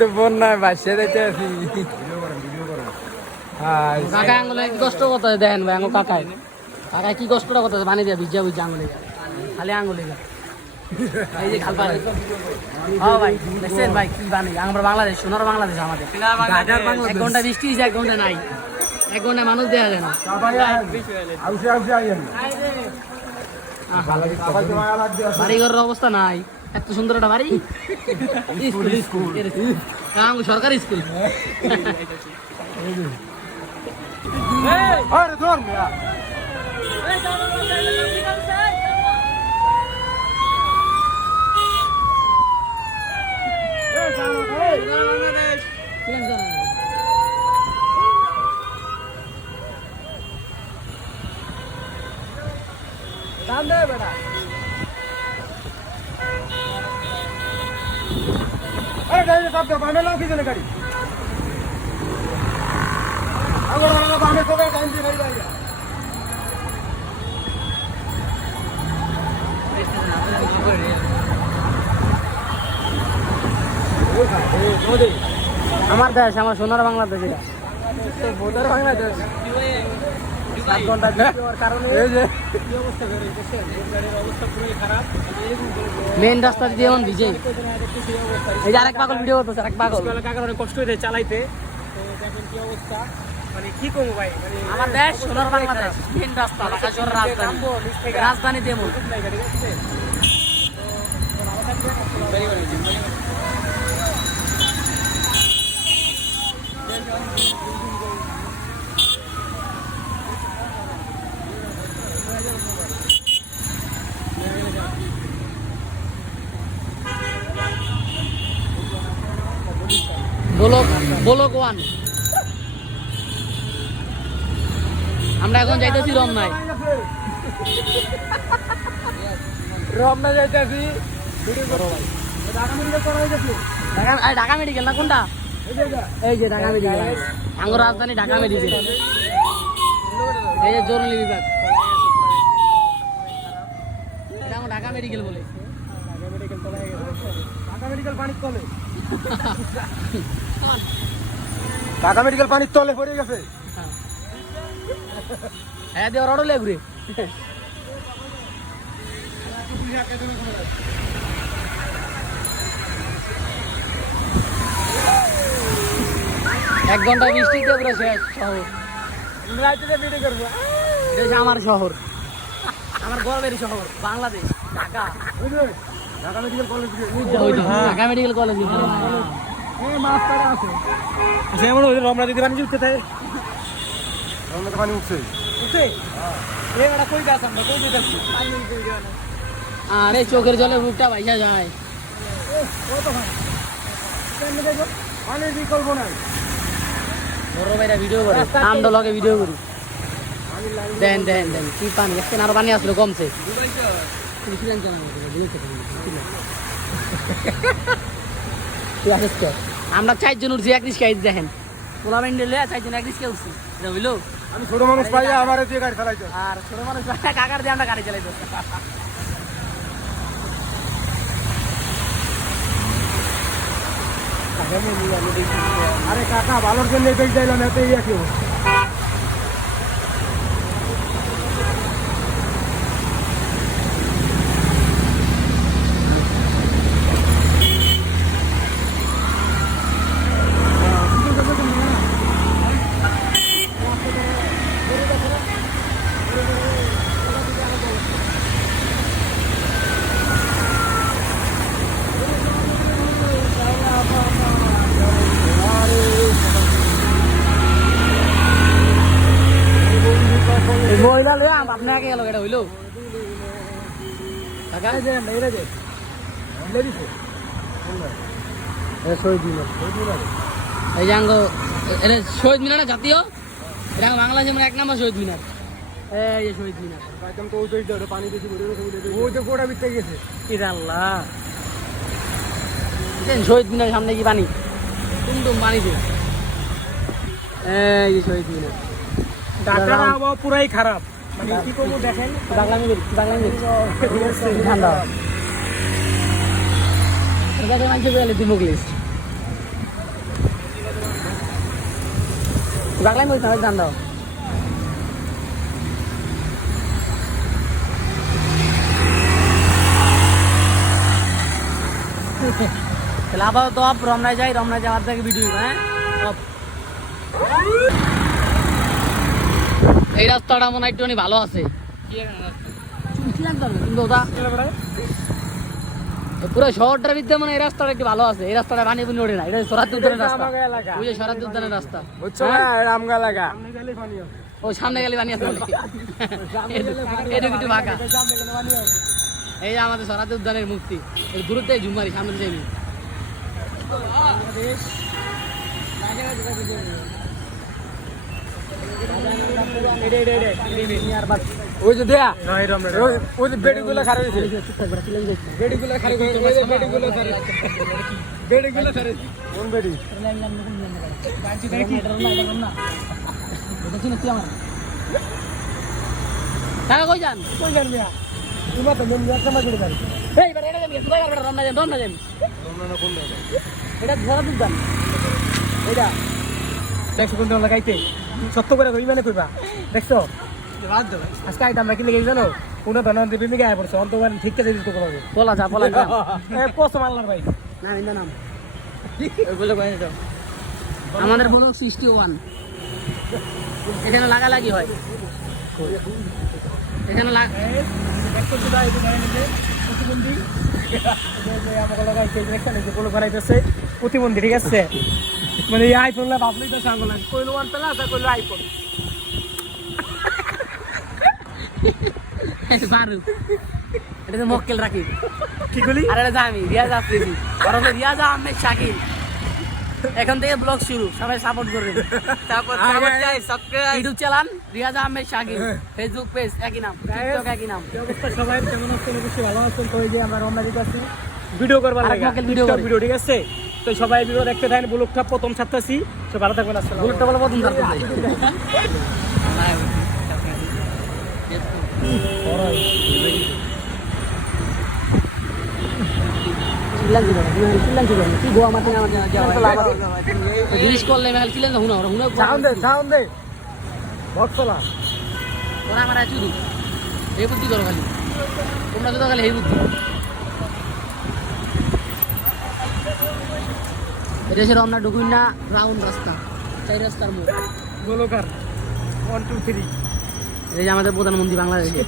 তো বন্যায় বাসে দিতে আছি। কাকা আঙুলে কি কষ্ট করতে দেখেন ভাই, আঙুল কাকায় কাকা কি কষ্টটা করতে বানিয়ে দেয় ভিজা ভিজা আঙুলে খালি আঙুলে এই যে খাল পানি। হ্যাঁ ভাই দেখছেন ভাই কি বানিয়ে আমরা বাংলাদেশ, সোনার বাংলাদেশ আমাদের। 1 ঘন্টা বৃষ্টি হয়েছে, 1 ঘন্টা নাই, 1 ঘন্টা মানুষ দেখা যায় না। বাড়িঘরের অবস্থা নাই, এত সুন্দর একটা বাড়ি। সরকারি স্কুল। গাড়ি আমার দেশ, আমার সোনার বাংলাদেশ, এটা বোধার বাংলাদেশ। মেন রাস্তা দিয়ে এমন ভিজে। এই যে আরেক পাগল ভিডিও করতেছে, আরেক পাগল। কাকার অনেক কষ্ট হয়েছে চালাইতে, দেখেন কি অবস্থা। মানে কি করবো ভাই, আমার দেশ সোনার বাংলাদেশ, মেন রাস্তা, ঢাকা শহরের রাজধানী, রাজধানী তেমন। ব্লক 1 আমরা এখন যাইতেছি রমনায়। রমনা যাইতেছি। ঢাকা মেডিকেল না কোনটা? এই যে ঢাকা মেডিকেল, আমার রাজধানী ঢাকা মেডিকেল। এই যে জরুরি বিভাগ, এটা আমার ঢাকা মেডিকেল বলে। ঢাকা মেডিকেল পানির তলে, ঢাকা মেডিকেল পানির তলে পড়ে গেছে। হ্যাঁ দিয়ে রড় লেগুরে। 1 ঘন্টা বৃষ্টিতে পুরো শেষ শহর। এটা আমার শহর, আমার গর্বের শহর Bangladesh, Dhaka. Dhaka medical college, Dhaka medical college. Ramna দিদি পানি উঠতে থাকে, রমনাতে পানি উঠছে উঠছে। আর এই চোখের জলে মুখটা ভাইসা যায়। পানির বিকল্প নাই। বড় ভাইরা ভিডিও করে, আমরা লগে ভিডিও করি। দেন দেন দেন কি পানি, এখন আরো পানি আসলো, কমছে। আমরা 4 জন উঠছি, 1 রিস্কা দেখেন, পোলা ব্যান্ডেলে 4 জন 1 রিস্কা উঠছি। বুঝলো, আমি ছোট মানুষ পাই আমার দিয়ে গাড়ি চালাইতে, আর ছোট মানুষ কাকার দিয়ে আমরা গাড়ি চালাইতে। আরে কাকা ভালোর জন্য যাইলাম, এত কি মহিলা লইয়া আপনার আগে গেল, এটা হইলো এই যে এটা শহীদ মিনার জাতীয়, এটা বাংলাদেশের 1 নম্বর শহীদ মিনার। এই যে শহীদ মিনার, পানি বেশি ওই তো গোটা বিতে গেছে। আল্লাহ, শহীদ মিনারের সামনে কি পানি, টুমটুম পানিতে। এই যে শহীদ মিনার, ঢাকার আবহাওয়া পুরাই খারাপ, মানে কি করবো দেখেন। ঠান্ডা মানুষ তুই মুগলিস বাগলাই মরিস না ধান দাও তাহলে আপাতত রমনায় যাই, রমনায় যাওয়ার থেকে ভিডিও হ্যাঁ। এই রাস্তাটা মনে হয় একটুখানি ভালো আছে কিন্তু ওটা পুরো শহরটার ভিতরে মানে এই রাস্তাটা একটু ভালো আছে। এই রাস্তাটা বানিয়ে বুনি ওঠে না, এটা সরাদ্দি উদ্যানের রাস্তা, বুঝে সরাদ্দি উদ্যানের রাস্তা ও সামনে গেলে বানিয়ে আছে একটু ফাঁকা। এই যে আমাদের সরাদ্দি উদ্যানের মুক্তি দূরত্বে ঝুমারি সামনে যাইনি ওই যে দেয়া ওই যে বেডিগুলো খারাপ হয়েছে, বেডিগুলো খারাপ হয়েছে, বেডিগুলো খারাপ কোন বেডি কই যান মিয়া তোমার তো মেন রাস্তা মাঝে যান এইবার এটা যাবি তুই আর রমনা যান রমনা যান রমনা কোন দাও এটা ধরা দিন যান এটা 100 কোন লাগাইতে সত্য করে কই মানে কইবা দেখছো রাত দাও আজকে আইটা আমরা কি লেগে জানো কোন ধরনের দেবী মিগে আয় পড়ছে অন্ত মানে ঠিক করে দিতে করবে বলা যা এ পোস্ট মারলার ভাই না ইন্দা নাম বলে কই দাও আমাদের বলো 61 এখানে লাগালাগি হয় এখানে প্রতিবন্ধী ঠিক আছে মানে আইফোন ভাবলেই তো সাঙ্গ লাগে কইলো ওয়ান প্লাস আর কইলো আইফোন এটা তো মক্কেল রাখি কি বলি আর এটা আমি রিয়াজ আফ্রিদি আর হলো রিয়াজ আহমেদ শাকিল। এখন থেকে ব্লগ শুরু, সবাই সাপোর্ট করবেন। তারপর YouTube channel Riaz Ahmed Shakil, Facebook page একই নাম, টিকটক একই নাম। সবাই কেমন আছেন? অবশ্যই ভালো আছেন। তো এই যে আমরা রমনা দিতে আসছি ভিডিও করবার লাগে, ভিডিও ঠিক আছে। তো সবাই ভিডিও দেখতে থাকেন। ব্লগটা প্রথম ছাড়তেছি, সব ভালো থাকবেন। আসসালামু ব্লগটা বলে প্রথম ছাড়তেছি। জিনিস করলে চিলেন হুনা হুনা সাউন্ড দে বক্সলা ওরা আমার চুরি এই বুদ্ধি করো খালি তোমরা যদি খালি এই বুদ্ধি। এটা সে রমনা ঢুকুন না রাউন্ড রাস্তা, 4 রাস্তার মোড় গোলকার 1 2 3। এই যে আমাদের প্রধানমন্ত্রী বাংলাদেশে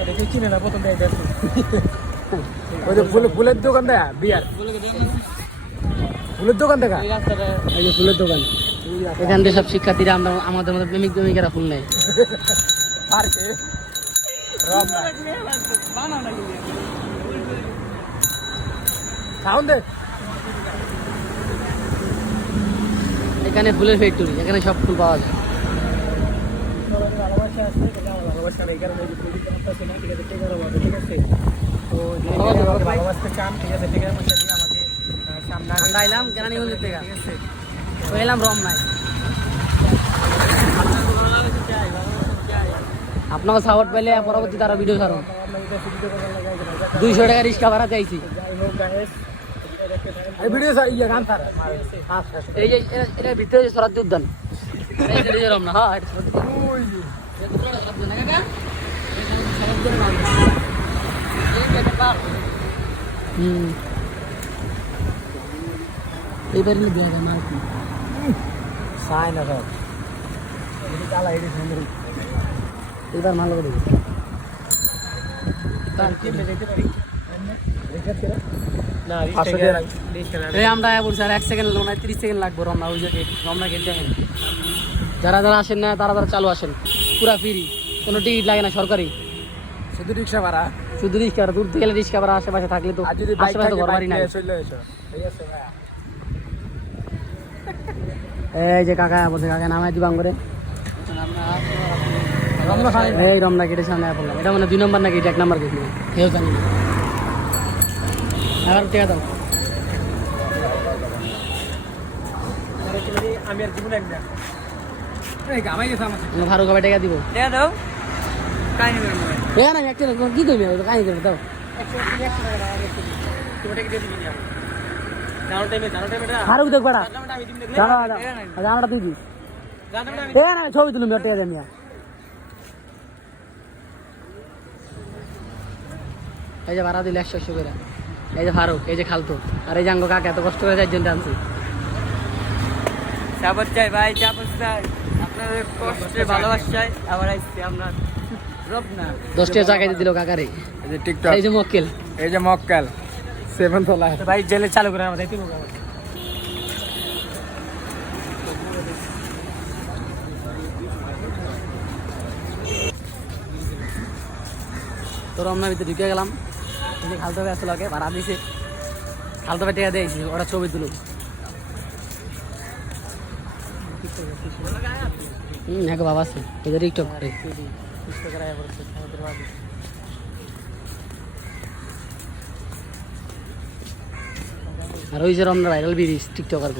এটা চিনে না প্রথম দেয় দেখো ওই যে ফুলের দোকান দেয়া বিয়ার ফুলের দোকান দেখা এই যে ফুলের দোকান। এখান থেকে সব শিক্ষার্থীরা আমরা আমাদের মধ্যে প্রেমিক প্রেমিকারা ফুল নেয়। এখানে ফুলের ফ্যাক্টরি, এখানে সব ফুল পাওয়া যায়। এলাম কেরানীগঞ্জের থেকে, এলাম রমনায়। আপনাকে সাপোর্ট পেলে পরবর্তী তারা ভিডিও ছাড়ুন। 200 টাকা রিক্সা ভাড়া চাইছি। এই যে এটা ভিতরে সরাদ্দি উদ্যান, রমনা। হ্যাঁ এইবার এবার ভালো করে আমরা বলছি আর 1 সেকেন্ড না 30 সেকেন্ড লাগবো রমনা। ওই যে রমনা গেট দেখেন, যারা যারা আসেন না তারা তারা চালু আসেন, পুরা ফ্রি, কোনো টিকিট লাগে না, সরকারি। শুধু রিক্সা ভাড়া, শুধু রিক্সা ভাড়া। দূর থেকে গেলে রিক্সা ভাড়া, আশেপাশে থাকলে তো আশেপাশে তো ঘর বাড়ি নাই। এই যে কাকা বলছে, কাকা নামাই দিবাং করে এই রমনা গেটের সামনে পড়লাম। এটা মানে 2 নম্বর না গেট, 1 নম্বর গেট কেউ জানি না। আর টাকা দাও। আমি আর জীবনে ভারো খাবার টাকা দিব দাও। না একটা কি করবি কাহিনী দেবে দাও। জানো টাইমে ফারুক দেখ বেড়া আমি দিন দেখলে জানাটা তুই দিস জানো এ না ছবি তুলুম টেকা দেন এই যে ভাড়া দিল 100 করে এই যে ফারুক এই যে খালতো আর এই যে আঙ্গ কাকা এত কষ্ট করে চারজন টানছি চাপত চাই ভাই চাপত চাই আপনাদের কষ্টে ভালোবাসায় আবার আসছি আপনার রব না 10 টাকা চা খাইতে দিল কাকারে এই যে টিকটক এই যে মক্কেল এই যে মক্কেল 7 তলা ভাই জেলে চালু করে আমাদের দিতে তোর আমরা ভিতরে ঢুকে গেলাম এই যে খালতো ভাই আসলে ওকে ভাড়া দিছে খালতো ভাই টাকা দিয়েছি ওরা ছবি তুলো এক বাবা আছে এদের টিকটক করে আর ওই যে রমনা ভাইরাল বিরিজ টিকটকার